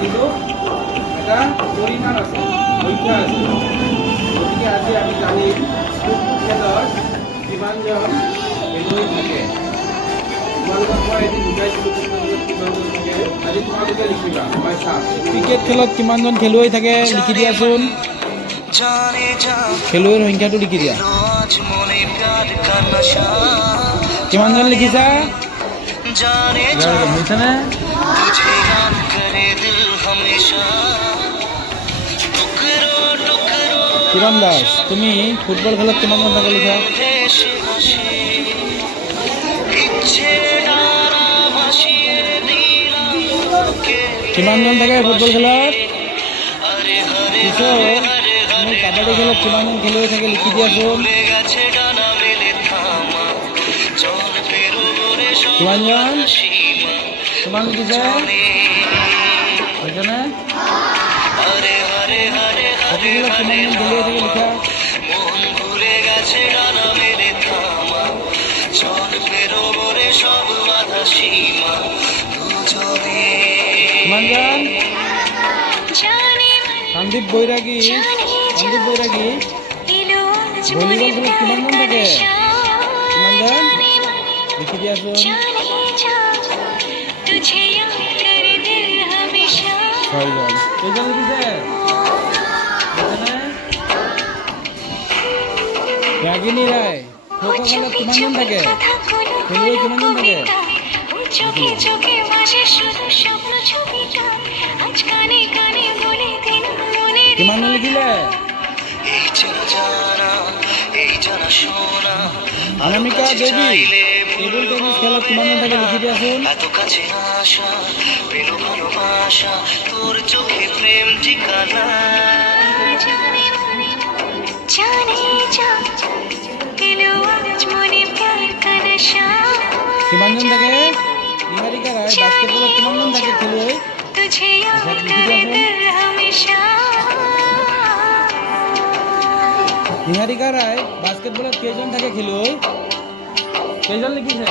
কিন্তু এটা পরিমাণ আছে, সংখ্যা আছে। গতিকে আজি আমি জানিম কোনটো খেলত কিমানজন খেলুৱৈ থাকে। তোমালোকক মই এদিন বুজাইছিলোঁ কিমানজন থাকে। আজি তোমালোকে লিখিবা, মই চাম। ক্ৰিকেট খেলত কিমানজন খেলুৱৈ থাকে লিখি দিয়াচোন। খেলুৱৈৰ সংখ্যাটো লিখি দিয়া। কিমানজন লিখিছা? বুজিছানে? কিৰণ দাস, তুমি ফুটবল খেলত কিমানজন থাকে লিখা। কিমানজন থাকে ফুটবল খেলত? কিশোৰ, তুমি কাবাডী খেলত কিমানজন খেলুৱৈ থাকে লিখি দিয়াচোন। কিমানজন? কিমান লিখিছে? বুজিছানে? হকী খেলত কিমানজন খেলুৱৈ থাকে লিখা। কিমানজন? সন্দীপ বৈৰাগী, ভলীবল খেলত কিমানজন থাকে? কিমানজন লিখি দিয়াচোন। ছয়জন। কেইজন লিখিছে? ৰাগিনী ৰায়, খো-খো খেলত কিমানজন থাকে? খেলুৱৈ কিমানজন থাকে? কিমানজন লিখিলে? অনামিকা দেৱী, টেবুল টেনিছ খেলত কিমানজন থাকে লিখি দিয়াচোন। কিমানজন থাকে? নিহাৰিকা ৰায়, বাস্কেটবলত কিমানজন থাকে খেলুৱৈ? নিহাৰিকা ৰায়, বাস্কেটবলত কেইজন থাকে খেলুৱৈ? কেইজন লিখিছে?